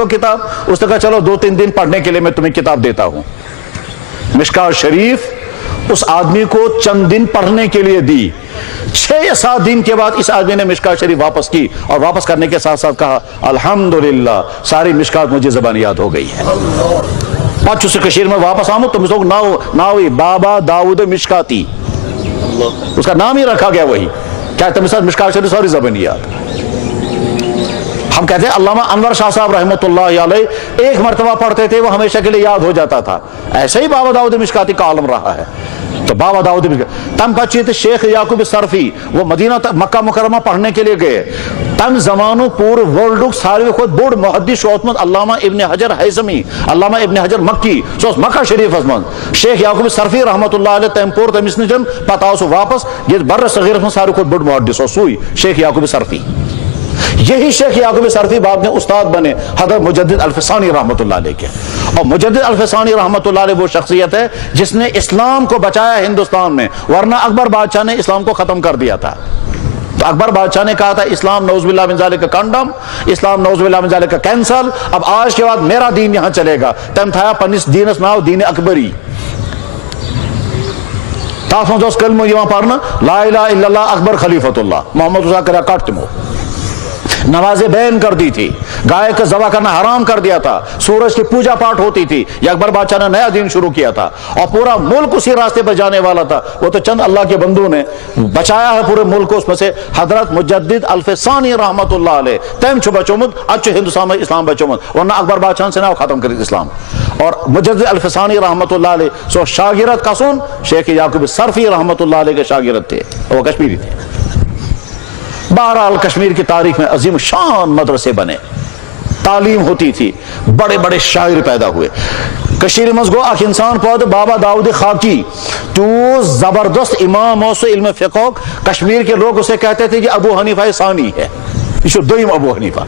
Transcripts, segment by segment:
دو کتاب. اس نے کہا چلو 2-3 دن پڑھنے کے لیے میں تمہیں کتاب دیتا ہوں. مشکوٰۃ شریف اس آدمی کو چند دن پڑھنے کے لیے دی. 6 یا 7 دن کے بعد اس آدمی نے مشکوٰۃ شریف واپس کی, اور واپس کرنے کے ساتھ ساتھ کہا الحمدللہ ساری مشکوٰۃ مجھے زبان یاد ہو گئی ہے. پچھو سے کشیر میں واپس آمد تو مسلم ناوی بابا داؤد مشکاتی, اس کا نام ہی رکھا گیا وہی. کیا تم ساتھ مشکوٰۃ شریف ساری زبان یاد. ہم کہتے ہیں علامہ انور شاہ صاحب رحمۃ اللہ علیہ ایک مرتبہ پڑھتے تھے وہ ہمیشہ کے لیے یاد ہو جاتا تھا. ایسے ہی بابا داؤد مشکاتی کا عالم رہا ہے. تو بابا داؤد تم پچیت شیخ یعقوب صرفی وہ مدینہ مکہ مکرمہ پڑھنے کے لیے گئے. تم زمانو پور ورلڈ ساروی خود بوڑ محدث شوتمت علامہ ابن حجر حیثمی علامہ ابن حجر مکی سو مکہ شریف ازمن شیخ یعقوب صرفی رحمۃ اللہ علیہ تم پور تمس نجن پتہ سو واپس یہ بر صغیر میں ساروی خود بوڑ محدث سوئی شیخ یعقوب صرفی. یہی شیخ یعقوب صرفی بعد میں استاد بنے حضرت مجدد الفسانی رحمۃ اللہ علیہ کے. اور مجدد الفسانی رحمۃ اللہ علیہ وہ شخصیت ہے جس نے اسلام کو بچایا ہندوستان میں, ورنہ اکبر بادشاہ نے اسلام کو ختم کر دیا تھا. تو اکبر بادشاہ نے کہا تھا اسلام نعوذ باللہ من ذالک کنڈم, اسلام نعوذ باللہ من ذالک کینسل, اب آج کے بعد میرا دین یہاں چلے گا. تم تھا پنس دینس ناو دین اکبری. تاف دوست کلمہ یہاں پڑھنا لا الہ الا اللہ اکبر خلیفۃ اللہ محمد رضا کرا کاٹ تمو. نمازیں بین کر دی تھی, گائے کا ذبح کرنا حرام کر دیا تھا, سورج کی پوجا پاٹ ہوتی تھی. یہ اکبر بادشاہ نے نیا دین شروع کیا تھا اور پورا ملک اسی راستے پر جانے والا تھا. وہ تو چند اللہ کے بندوں نے بچایا ہے پورے ملک کو. اس میں سے حضرت مجدد الفسانی رحمۃ اللہ علیہ تم چھو بچومت اچھو ہندوستان میں اسلام بچومت, ورنہ اکبر بادشاہ سے نہ ختم کری اسلام. اور مجدد الفسانی رحمۃ اللہ علیہ سو شاگرد کسون شیخ یعقوب صرفی رحمۃ اللہ علیہ کے شاگرد تھے, وہ کشمیری تھے. بہرحال کشمیر کی تاریخ میں عظیم شان مدرسے بنے, تعلیم ہوتی تھی, بڑے بڑے شاعر پیدا ہوئے. کشیر مزگو اک انسان پود بابا داؤد خاکی تو زبردست امام و علم فقہ. کشمیر کے لوگ اسے کہتے تھے کہ ابو حنیفہ ثانی ہے, یہ دویم ابو حنیفہ.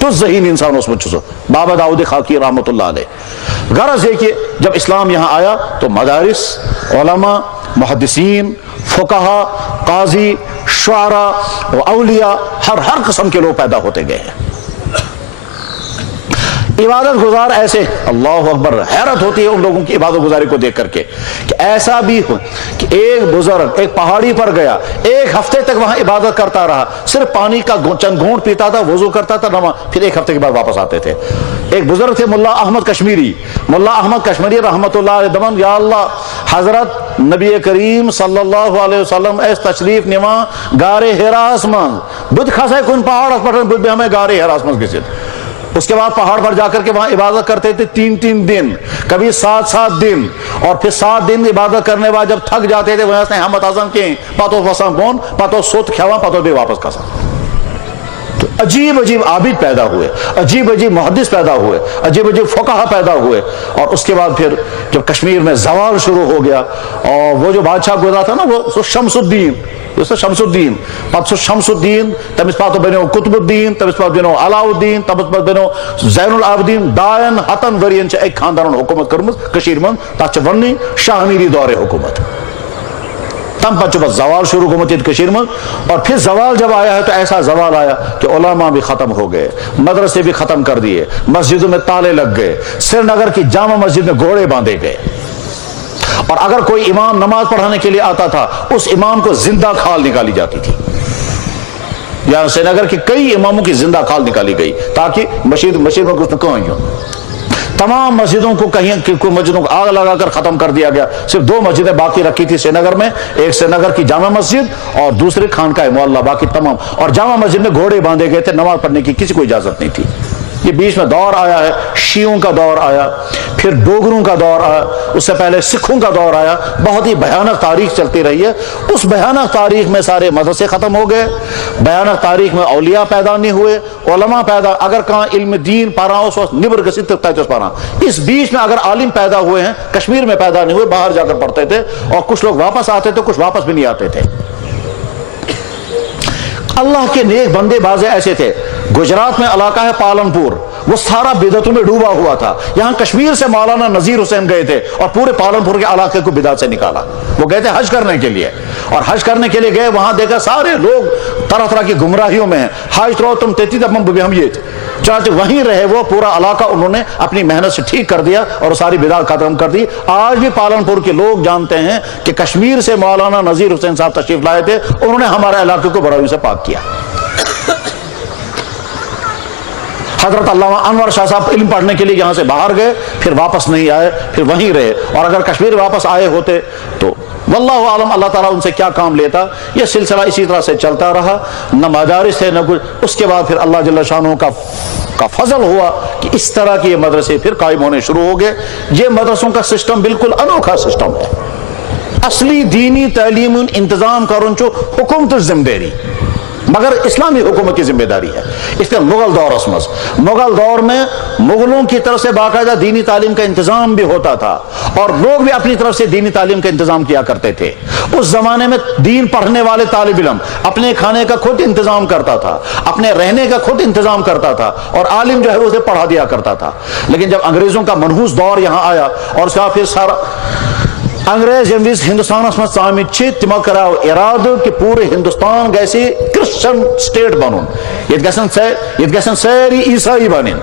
تو ذہین انسان اس میں چھو بابا داؤد خاکی رحمۃ اللہ علیہ. غرض ہے کہ جب اسلام یہاں آیا تو مدارس, علماء, محدثین, فقہا, قاضی, شعراء و اولیاء ہر قسم کے لوگ پیدا ہوتے گئے ہیں. عبادت گزار ایسے اللہ اکبر حیرت ہوتی ہے ان لوگوں کی عبادت گزاری کو دیکھ کر کے کہ ایسا بھی ہو کہ ایک بزرگ ایک پہاڑی پر گیا, 1 ہفتے تک وہاں عبادت کرتا رہا, صرف پانی کا چند گھونٹ پیتا تھا, وضو کرتا تھا, نماز, پھر 1 ہفتے کے بعد واپس آتے تھے. ایک بزرگ تھے ملا احمد کشمیری, ملا احمد کشمیری رحمۃ اللہ علیہ دمن یا اللہ حضرت نبی کریم صلی اللہ علیہ وسلم اس تشریف نما گارے ہراس من بدھ خاصا کن پہاڑ پر بدھ بھی ہمیں گارے ہراس من کسی. اس کے بعد پہاڑ پر جا کر کے وہاں عبادت کرتے تھے 3 دن, کبھی 7 دن, اور پھر 7 دن عبادت کرنے بعد جب تھک جاتے تھے وہاں سے ہمت اعظم کے پاتو وسام بون پاتو سوت کھوا پاتو دے واپس کسا. تو عجیب عابد پیدا ہوئے, عجیب محدث پیدا ہوئے, عجیب فقہا پیدا ہوئے. اور اس کے بعد پھر جب کشمیر میں زوال شروع ہو گیا اور وہ جو بادشاہ گزرا تھا نا وہ شمس الدین, شمس الدین پتہ شمس الدین تمس پتہ بنو قطب الدین, تمس پتہ بنو علاء الدین, تمس پتہ بنو زین العابدین. 2 ورین ایک خاندان حکومت کرمز کشیر من تک ونی شاہ میری دور حکومت. تم پتہ بس زوال شروع گمت کشیر من. اور پھر زوال جب آیا ہے تو ایسا زوال آیا کہ علماء بھی ختم ہو گئے, مدرسے بھی ختم کر دیے, مسجدوں میں تالے لگ گئے, سری نگر کی جامع مسجد میں گھوڑے باندھے گئے. اور اگر کوئی امام نماز پڑھانے کے لیے آتا تھا اس امام کو زندہ کھال نکالی جاتی تھی. یہاں سری نگر کی کئی اماموں کی زندہ کھال نکالی گئی تاکہ مسجد میں کچھ نہ کہیں. تمام مسجدوں کو مسجدوں کو آگ لگا کر ختم کر دیا گیا. صرف 2 مسجدیں باقی رکھی تھی سری نگر میں, ایک سری نگر کی جامع مسجد اور دوسری خانقاہ معلیٰ, باقی تمام. اور جامع مسجد میں گھوڑے باندھے گئے تھے, نماز پڑھنے کی کسی کو اجازت نہیں تھی. یہ بیچ میں دور آیا ہے, شیعوں کا دور آیا, پھر ڈوگروں کا دور آیا, اس سے پہلے سکھوں کا دور آیا. بہت ہی بھیانک تاریخ چلتی رہی ہے. اس بھیانک تاریخ میں سارے مدرسے ختم ہو گئے, بھیانک تاریخ میں اولیاء پیدا نہیں ہوئے, علماء پیدا, اگر کہاں علم دین پارا اس وقت نبر گسیت تک پارا. اس بیچ میں اگر عالم پیدا ہوئے ہیں کشمیر میں پیدا نہیں ہوئے, باہر جا کر پڑھتے تھے, اور کچھ لوگ واپس آتے تھے, کچھ واپس بھی نہیں آتے تھے. اللہ کے نیک بندے بازے ایسے تھے. گجرات میں علاقہ ہے پالنپور, وہ سارا بدعتوں میں ڈوبا ہوا تھا. یہاں کشمیر سے مولانا نذیر حسین گئے تھے اور پورے پالنپور کے علاقے کو بدعت سے نکالا. وہ گئے تھے حج کرنے کے لیے, اور حج کرنے کے لیے گئے, وہاں دیکھا سارے لوگ طرح طرح کی گمراہیوں میں ہیں. حج تو تم تیتی تب ہم یہ تھے. چنانچہ وہیں رہے وہ, پورا علاقہ انہوں نے اپنی محنت سے ٹھیک کر دیا اور ساری بدعت ختم کر دی. آج بھی پالن پور کے لوگ جانتے ہیں کہ کشمیر سے مولانا نذیر حسین صاحب تشریف لائے تھے, انہوں نے ہمارے علاقے کو برائی سے پاک کیا. حضرت علامہ انور شاہ صاحب علم پڑھنے کے لیے یہاں سے باہر گئے, پھر واپس نہیں آئے, پھر وہیں رہے. اور اگر کشمیر واپس آئے ہوتے تو واللہ عالم اللہ تعالیٰ ان سے کیا کام لیتا. یہ سلسلہ اسی طرح سے چلتا رہا, نہ مدارس تھے نہ کچھ. اس کے بعد پھر اللہ جل شانہ کا فضل ہوا کہ اس طرح کے یہ مدرسے پھر قائم ہونے شروع ہو گئے. یہ مدرسوں کا سسٹم بالکل انوکھا سسٹم ہے. اصلی دینی تعلیم انتظام کرن حکومت ذمہ داری, مگر اسلامی حکومت کی ذمہ داری ہے. اس طرح مغل دور اسمس, مغل دور میں مغلوں کی طرف سے باقاعدہ دینی تعلیم کا انتظام بھی ہوتا تھا, اور لوگ بھی اپنی طرف سے دینی تعلیم کا انتظام کیا کرتے تھے. اس زمانے میں دین پڑھنے والے طالب علم اپنے کھانے کا خود انتظام کرتا تھا, اپنے رہنے کا خود انتظام کرتا تھا, اور عالم جو ہے اسے پڑھا دیا کرتا تھا. لیکن جب انگریزوں کا منحوس دور یہاں آیا, اور اس کا پھر سارا انگریز ہندوستان میں آمت تمو کراو ارادہ کہ پورے ہندوستان گژھِ کرسچن سٹیٹ بنن, یہ گژھن ساری عیسائی بنن.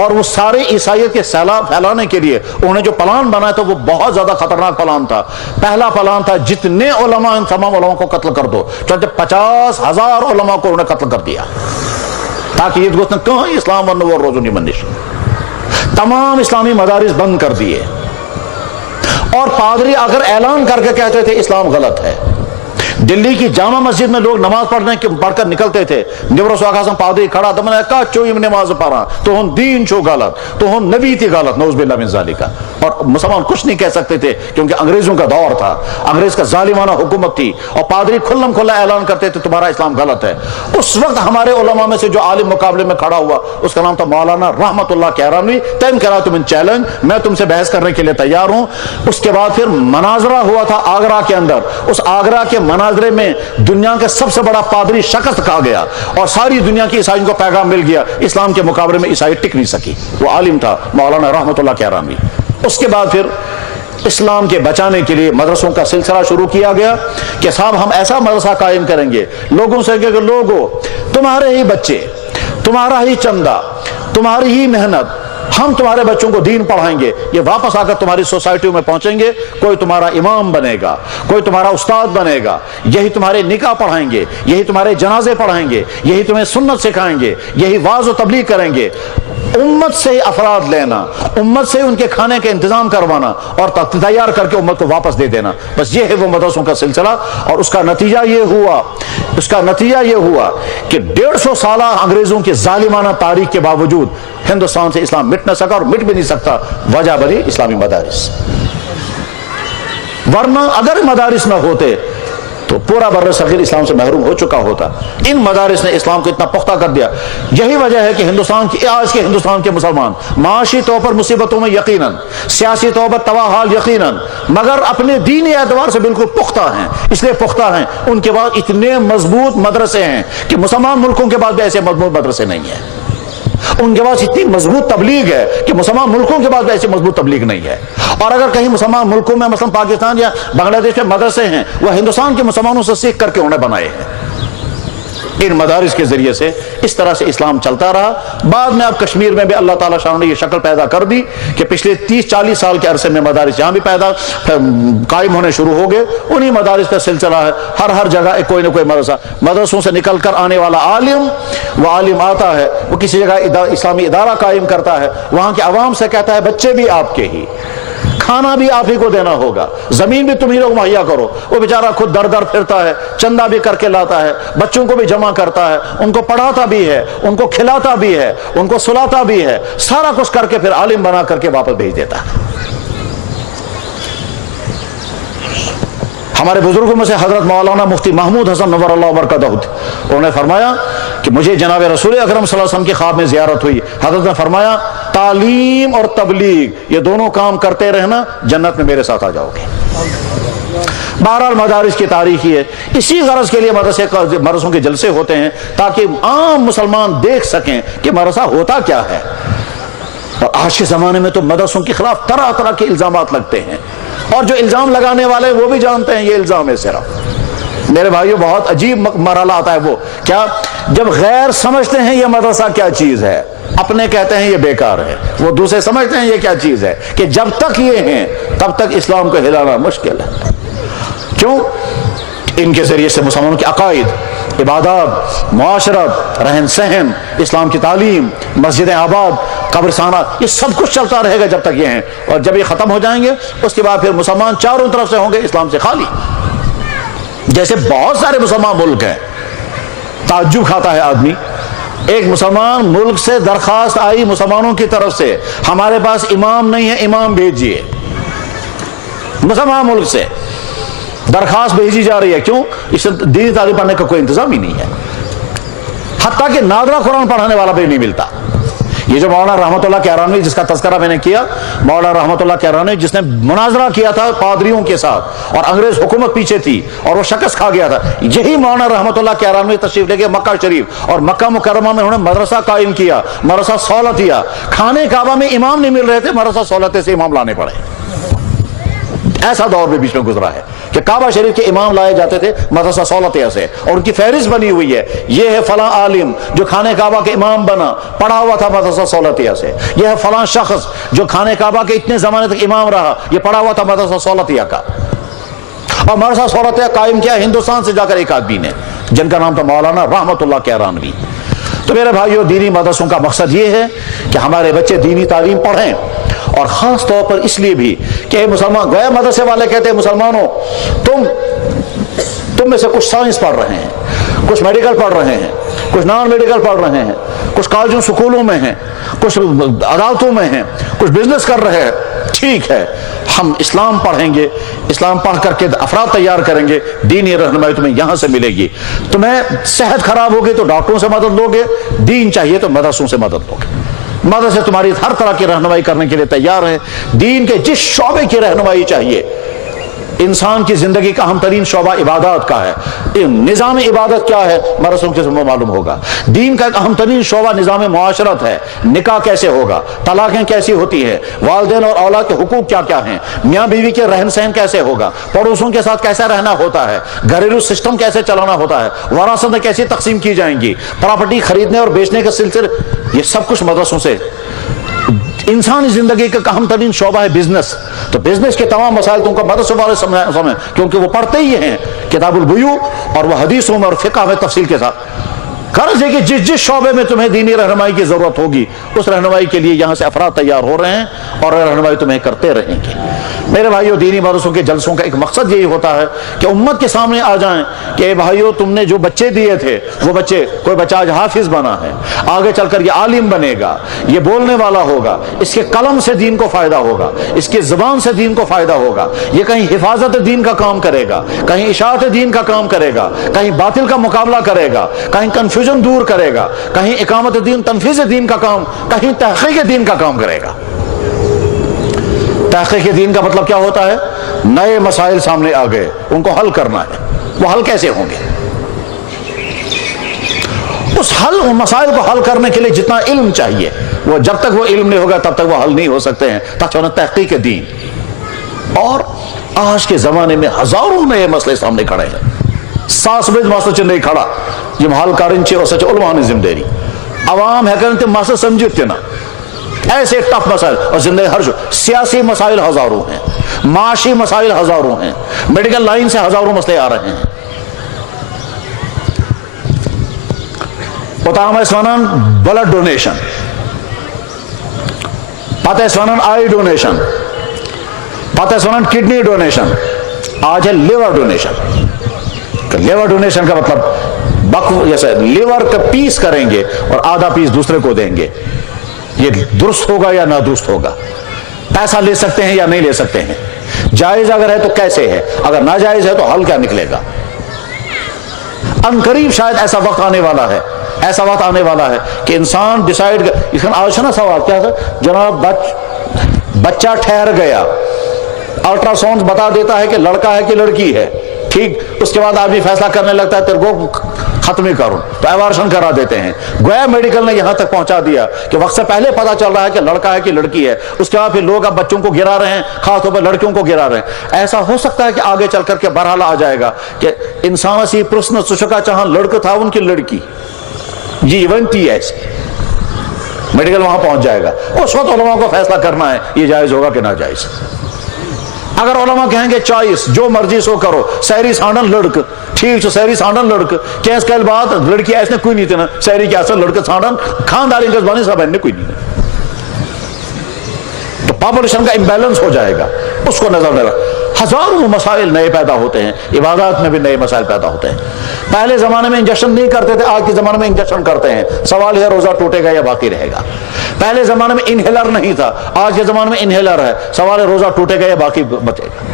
اور وہ سارے عیسائیت کے سیلاب پھیلانے کے لیے انہوں نے جو پلان بنایا تھا وہ بہت زیادہ خطرناک پلان تھا. پہلا پلان تھا جتنے علماء ان تمام علماء کو قتل کر دو. 50,000 علماء کو انہوں نے قتل کر دیا تاکہ یہ گوشت کہیں اسلام ورنہ وہ روزو نہیں بندش. تمام اسلامی مدارس بند کر دیے, اور پادری اگر اعلان کر کے کہتے تھے اسلام غلط ہے. دلی کی جامع مسجد میں لوگ نماز پڑھ کر نکلتے تھے, نیبرو سواگاسم پادری کھڑا تھا, میں نے کہا چو یم نماز پڑھا تو ہم دین چو غلط, تو ہم نبی تھی غلط, نعوذ باللہ من ذالک. اور مسلمان کچھ نہیں کہہ سکتے تھے کیونکہ انگریزوں کا دور تھا, انگریز کا ظالمانہ حکومت تھی, اور پادری کھلم کھلا اعلان کرتے تھے تمہارا اسلام غلط ہے. اس وقت ہمارے علماء میں سے جو عالم مقابلے میں کھڑا ہوا اس کا نام تھا مولانا رحمت اللہ کیرانوی. تم کرا تم چیلنج, میں تم سے بحث کرنے کے لیے تیار ہوں. اس کے بعد پھر مناظرہ ہوا تھا آگرہ کے اندر. اس آگرہ کے مناظرے میں دنیا کا سب سے بڑا پادری شکست کھا گیا, اور ساری دنیا کی عیسائیوں کو پیغام مل گیا. اسلام کے مقابلے میں عیسائی ٹک نہیں سکی. وہ عالم تھا مولانا رحمت اللہ کیرانوی. اس کے بعد پھر اسلام کے بچانے کے لیے مدرسوں کا سلسلہ شروع کیا گیا کہ صاحب ہم ایسا مدرسہ قائم کریں گے لوگوں سے کہ لوگوں تمہارے ہی بچے, تمہارا ہی چندہ, تمہاری ہی محنت, ہم تمہارے بچوں کو دین پڑھائیں گے. یہ واپس آ کر تمہاری سوسائٹیوں میں پہنچیں گے, کوئی تمہارا امام بنے گا, کوئی تمہارا استاد بنے گا, یہی تمہارے نکاح پڑھائیں گے, یہی تمہارے جنازے پڑھائیں گے, یہی تمہیں سنت سکھائیں گے, یہی واعظ و تبلیغ کریں گے. امت سے افراد لینا, امت سے ان کے کھانے کا انتظام کروانا, اور تیار کر کے امت کو واپس دے دینا. بس یہ ہے وہ مدرسوں کا سلسلہ. اور اس کا نتیجہ یہ ہوا کہ 150 سالہ انگریزوں کے ظالمانہ تاریخ کے باوجود ہندوستان سے اسلام مٹ نہ سکا, اور مٹ بھی نہیں سکتا. وجہ بری اسلامی مدارس. ورنہ اگر مدارس نہ ہوتے تو پورا بر صغیر اسلام سے محروم ہو چکا ہوتا. ان مدارس نے اسلام کو اتنا پختہ کر دیا. یہی وجہ ہے کہ آج کے ہندوستان کے مسلمان معاشی طور پر مصیبتوں میں یقیناً, سیاسی طور پر تواحال یقیناً, مگر اپنے دینی اعتبار سے بالکل پختہ ہیں. اس لیے پختہ ہیں ان کے بعد اتنے مضبوط مدرسے ہیں کہ مسلمان ملکوں کے بعد بھی ایسے مضبوط مدرسے نہیں ہیں. ان کے پاس اتنی مضبوط تبلیغ ہے کہ مسلمان ملکوں کے بعد ایسی مضبوط تبلیغ نہیں ہے. اور اگر کہیں مسلمان ملکوں میں مثلا پاکستان یا بنگلہ دیش میں مدرسے ہیں, وہ ہندوستان کے مسلمانوں سے سیکھ کر کے انہیں بنائے ہیں. ان مدارس کے ذریعے سے اس طرح سے اسلام چلتا رہا. بعد میں اب کشمیر میں بھی اللہ تعالیٰ شاہ نے یہ شکل پیدا کر دی کہ پچھلے 30-40 سال کے عرصے میں مدارس یہاں بھی قائم ہونے شروع ہو گئے. انہی مدارس کا سلسلہ ہے. ہر جگہ کوئی نہ کوئی مدرسہ. مدرسوں سے نکل کر آنے والا عالم, وہ عالم آتا ہے, وہ کسی جگہ اسلامی ادارہ قائم کرتا ہے, وہاں کے عوام سے کہتا ہے بچے بھی آپ کے ہی, کھانا بھی آپ ہی کو دینا ہوگا, زمین بھی تم ہی لوگ مہیا کرو. وہ بیچارہ خود در در پھرتا ہے, چندہ بھی کر کے لاتا ہے, بچوں کو بھی جمع کرتا ہے, ان کو پڑھاتا بھی ہے, ان کو کھلاتا بھی ہے, ان کو سلاتا بھی ہے, سارا کچھ کر کے پھر عالم بنا کر کے واپس بھیج دیتا ہے. ہمارے بزرگوں میں سے حضرت مولانا مفتی محمود حسن نور اللہ برکاتہ, انہوں نے فرمایا کہ مجھے جناب رسول اکرم صلی اللہ علیہ وسلم کی خواب میں زیارت ہوئی. حضرت نے فرمایا تعلیم اور تبلیغ یہ دونوں کام کرتے رہنا, جنت میں میرے ساتھ آ جاؤ گے. بہرحال مدارس کی تاریخ یہ ہے. اسی غرض کے لیے مدرسوں کے جلسے ہوتے ہیں تاکہ عام مسلمان دیکھ سکیں کہ مدرسہ ہوتا کیا ہے. اور آج کے زمانے میں تو مدرسوں کے خلاف طرح طرح کے الزامات لگتے ہیں, اور جو الزام لگانے والے وہ بھی جانتے ہیں یہ الزام ہے صرف. میرے بھائیوں بہت عجیب مرحلہ آتا ہے وہ کیا، جب غیر سمجھتے ہیں یہ مدرسہ کیا چیز ہے، اپنے کہتے ہیں یہ بیکار ہے، وہ دوسرے سمجھتے ہیں یہ کیا چیز ہے، کہ جب تک یہ ہیں تب تک اسلام کو ہلانا مشکل ہے۔ کیوں؟ ان کے ذریعے سے مسلمانوں کے عقائد، عبادات، معاشرت، رہن سہن، اسلام کی تعلیم، مسجدیں آباد، قبرستانات، یہ سب کچھ چلتا رہے گا جب تک یہ ہیں، اور جب یہ ختم ہو جائیں گے اس کے بعد پھر مسلمان چاروں طرف سے ہوں گے اسلام سے خالی۔ جیسے بہت سارے مسلمان ملک ہیں، تعجب کھاتا ہے آدمی، ایک مسلمان ملک سے درخواست آئی مسلمانوں کی طرف سے، ہمارے پاس امام نہیں ہے، امام بھیجیے۔ مسلمان ملک سے درخواست بھیجی جا رہی ہے، کیوں؟ اس سے دینی تعلیم پڑھنے کا کوئی انتظام ہی نہیں ہے، حتیٰ کہ نادرہ قرآن پڑھانے والا بھی نہیں ملتا۔ یہ جو مولانا رحمت اللہ کیرانوی جس کا تذکرہ میں نے کیا، مولانا رحمت اللہ کیرانوی جس نے مناظرہ کیا تھا پادریوں کے ساتھ اور انگریز حکومت پیچھے تھی اور وہ شکست کھا گیا تھا، یہی مولانا رحمت اللہ کیرانوی تشریف لے کے مکہ شریف اور مکہ مکرمہ میں انہوں نے مدرسہ قائم کیا، مدرسہ سہولتیہ۔ خانے کعبہ میں امام نہیں مل رہے تھے، مدرسہ سہولتیہ سے امام لانے پڑے۔ ایسا دور بھی بیچ میں گزرا ہے کہ کعبہ شریف کے امام لائے جاتے تھے مدرسہ سہولتیہ سے، اور ان کی فہرست بنی ہوئی ہے، یہ ہے فلاں عالم جو خانہ کعبہ کے امام بنا، پڑھا ہوا تھا مدرسہ سہولتیہ سے، یہ ہے فلاں شخص جو خانہ کعبہ کے اتنے زمانے تک امام رہا، یہ پڑھا ہوا تھا مدرسہ سہولتیہ کا۔ اور مدرسہ سہولتیہ قائم کیا ہندوستان سے جا کر ایک آدمی نے، جن کا نام تھا مولانا رحمت اللہ کیرانوی۔ تو میرے بھائیو، دینی مدرسوں کا مقصد یہ ہے کہ ہمارے بچے دینی تعلیم پڑھیں، اور خاص طور پر اس لیے بھی کہ مسلمان گویا مدرسے والے کہتے ہیں مسلمانوں تم میں سے کچھ سائنس پڑھ رہے ہیں، کچھ میڈیکل پڑھ رہے ہیں، کچھ نان میڈیکل پڑھ رہے ہیں، کچھ کالجوں سکولوں میں ہیں، کچھ عدالتوں میں ہیں، کچھ بزنس کر رہے ہیں، ٹھیک ہے، ہم اسلام پڑھیں گے، اسلام پڑھ کر کے افراد تیار کریں گے، دینی رہنمائی تمہیں یہاں سے ملے گی۔ تمہیں صحت خراب ہوگی تو ڈاکٹروں سے مدد لو گے، دین چاہیے تو مدرسوں سے مدد لو گے۔ مدرسے تمہاری ہر طرح کی رہنمائی کرنے کے لیے تیار ہیں، دین کے جس شعبے کی رہنمائی چاہیے۔ انسان کی زندگی کا اہم ترین شعبہ عبادات کا ہے، نظام عبادت کیا ہے مدرسوں کے ذمہ معلوم ہوگا۔ دین کا ایک اہم ترین شعبہ نظام معاشرت ہے، نکاح کیسے ہوگا، طلاقیں کیسی ہوتی ہیں، والدین اور اولاد کے حقوق کیا کیا ہیں، میاں بیوی کے رہن سہن کیسے ہوگا، پڑوسوں کے ساتھ کیسے رہنا ہوتا ہے، گھریلو سسٹم کیسے چلانا ہوتا ہے، وراثتیں کیسی تقسیم کی جائیں گی، پراپرٹی خریدنے اور بیچنے کے سلسلے، یہ سب کچھ مدرسوں سے۔ انسانی زندگی کا اہم ترین شعبہ ہے بزنس، تو بزنس کے تمام مسائل تم کو مدرسے والے سمجھیں، کیونکہ وہ پڑھتے ہی ہیں کتاب البیوع، اور وہ حدیثوں میں اور فقہ میں تفصیل کے ساتھ۔ غرض ہے کہ جس شعبے میں تمہیں دینی رہنمائی کی ضرورت ہوگی اس رہنمائی کے لیے یہاں سے افراد تیار ہو رہے ہیں اور رہنمائی تمہیں کرتے رہیں گے۔ میرے بھائیو، دینی مدرسوں کے جلسوں کا ایک مقصد یہی ہوتا ہے کہ امت کے سامنے آ جائیں کہ بھائیو تم نے جو بچے دیے تھے، وہ بچے، کوئی بچہ آج حافظ بنا ہے، آگے چل کر یہ عالم بنے گا، یہ بولنے والا ہوگا، اس کے قلم سے دین کو فائدہ ہوگا، اس کی زبان سے دین کو فائدہ ہوگا، یہ کہیں حفاظت دین کا کام کرے گا، کہیں اشاعت دین کا کام کرے گا، کہیں باطل کا مقابلہ کرے گا، کہیں کنفیوژن دور کرے گا، کہیں اقامت دین، تنفیذ دین کا کام، کہیں تحقیق دین کا کام کرے گا۔ تحقیق دین کا مطلب کیا ہوتا ہے؟ نئے مسائل سامنے آ گئے، ان کو حل کرنا ہے، وہ حل کیسے ہوں گے؟ اس مسائل کو حل کرنے کے لیے جتنا علم چاہیے، وہ جب تک وہ علم نہیں ہوگا تب تک وہ حل نہیں ہو سکتے ہیں، تاکہ انہیں تحقیق دین۔ اور آج کے زمانے میں ہزاروں نئے مسئلے سامنے کھڑے ہیں، ساس بج مسئلہ نہیں کھڑا، یہ حل کرن چھ سچ علماء ذمہ داری، عوام ہیکن تم مسئلہ سمجھت تہ نا، ایسے ٹف مسائل، اور زندگی ہر سیاسی مسائل ہزاروں ہیں، معاشی مسائل ہزاروں ہیں، میڈیکل لائن سے ہزاروں مسئلے آ رہے ہیں۔ پتہ اس ونان بلڈ ڈونیشن، پتہ اس ونان آئی ڈونیشن، پتہ اس ونان کڈنی ڈونیشن، آج ہے لیور ڈونیشن۔ لیور ڈونیشن کا مطلب جیسے لیور کا پیس کریں گے اور آدھا پیس دوسرے کو دیں گے، یہ درست ہوگا یا نادرست ہوگا؟ پیسہ لے سکتے ہیں یا نہیں لے سکتے ہیں؟ جائز اگر ہے تو کیسے ہے؟ اگر ناجائز ہے تو حل کیا نکلے گا؟ ان قریب شاید ایسا وقت آنے والا ہے، ایسا وقت آنے والا ہے کہ انسان ڈیسائیڈ، اس کا آج نا سوال کیا تھا جناب، بچہ ٹھہر گیا، الٹرا ساؤنڈ بتا دیتا ہے کہ لڑکا ہے کہ لڑکی ہے، ٹھیک اس کے بعد آدمی فیصلہ کرنے لگتا ہے تیرے کو ختم ہی کروں، تو ایوارشن کرا دیتے ہیں۔ گویا میڈیکل نے یہاں تک پہنچا دیا کہ وقت سے پہلے پتا چل رہا ہے کہ لڑکا ہے کہ لڑکی ہے، اس کے بعد پھر لوگ اب بچوں کو گرا رہے ہیں، خاص طور پر لڑکیوں کو گرا رہے ہیں۔ ایسا ہو سکتا ہے کہ آگے چل کر کے بہرحال آ جائے گا کہ انسان سی پرسن سشکا چاہاں لڑکا تھا ان کی لڑکی جیون تھی ایسی، میڈیکل وہاں پہنچ جائے گا۔ اس وقت علماء کو فیصلہ کرنا ہے یہ جائز ہوگا کہ ناجائز۔ اگر علماء کہیں گے چوائس جو مرضی سو کرو، سہری سانڈن لڑک ٹھیک چھو، سہری سانڈن لڑک کیس کل بات لڑکی ایسے کوئی نہیں تھی نا، سہری کی اصل لڑک سانڈن خانداری جذبانی صاحب نے کوئی نہیں، تو پاپولیشن کا امبیلنس ہو جائے گا، اس کو نظر میں رکھ۔ ہزاروں مسائل نئے پیدا ہوتے ہیں، عبادات میں بھی نئے مسائل پیدا ہوتے ہیں۔ پہلے زمانے میں انجیکشن نہیں کرتے تھے، آج کے زمانے میں انجیکشن کرتے ہیں، سوال ہے روزہ ٹوٹے گا یا باقی رہے گا۔ پہلے زمانے میں انہیلر نہیں تھا، آج کے زمانے میں انہیلر ہے، سوال ہے روزہ ٹوٹے گا یا باقی بچے گا۔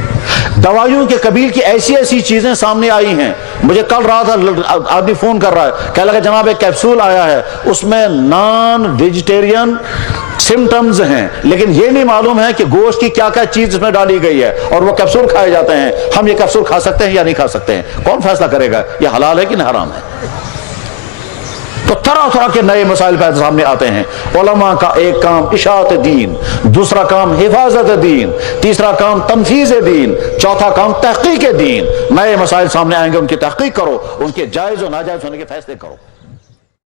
دوائیوں کے قبیل کی ایسی ایسی چیزیں سامنے آئی ہیں۔ مجھے کل رات آدمی فون کر رہا ہے، کہہ لگا جناب ایک کیپسول آیا ہے، اس میں نان ویجیٹیرین سمٹمز ہیں، لیکن یہ نہیں معلوم ہے کہ گوشت کی کیا کیا چیز اس میں ڈالی گئی ہے، اور وہ کیپسول کھائے جاتے ہیں۔ ہم یہ کیپسول کھا سکتے ہیں یا نہیں کھا سکتے ہیں؟ کون فیصلہ کرے گا یہ حلال ہے کہ حرام ہے؟ تو طرح طرح کے نئے مسائل پیدا سامنے آتے ہیں۔ علماء کا ایک کام اشاعت دین، دوسرا کام حفاظت دین، تیسرا کام تنفیذ دین، چوتھا کام تحقیق دین۔ نئے مسائل سامنے آئیں گے، ان کی تحقیق کرو، ان کے جائز و ناجائز ہونے کے فیصلے کرو۔